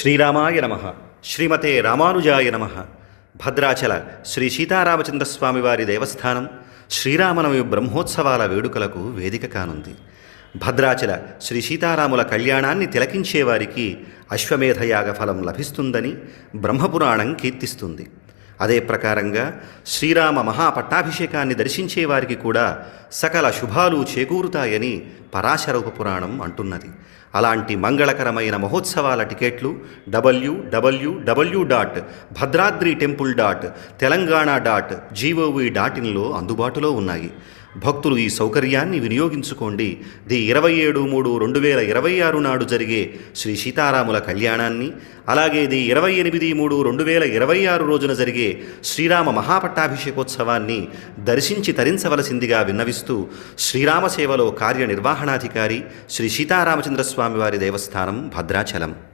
శ్రీరామాయ నమ. శ్రీమతే రామానుజాయ నమ. భద్రాచల శ్రీ సీతారామచంద్రస్వామి వారి దేవస్థానం శ్రీరామనవమి బ్రహ్మోత్సవాల వేడుకలకు వేదిక కానుంది. భద్రాచల శ్రీ సీతారాముల కళ్యాణాన్ని తిలకించేవారికి అశ్వమేధయాగ ఫలం లభిస్తుందని బ్రహ్మపురాణం కీర్తిస్తుంది. అదే ప్రకారంగా శ్రీరామ మహాపట్టాభిషేకాన్ని దర్శించే వారికి కూడా సకల శుభాలు చేకూరుతాయని పరాశర ఉపపురాణం అంటున్నది. అలాంటి మంగళకరమైన మహోత్సవాల టికెట్లు www.bhadratritemple.telangana.gov.in అందుబాటులో ఉన్నాయి. భక్తులు ఈ సౌకర్యాన్ని వినియోగించుకోండి. ది 27/3/2026 నాడు జరిగే శ్రీ సీతారాముల కళ్యాణాన్ని, అలాగే ది 28/3/2026 రోజున జరిగే శ్రీరామ మహాపట్టాభిషేకోత్సవాన్ని దర్శించి తరించవలసిందిగా విన్నవిస్తూ శ్రీరామ సేవలో కార్యనిర్వహణాధికారి శ్రీ సీతారామచంద్రస్వామి వారి దేవస్థానం భద్రాచలం.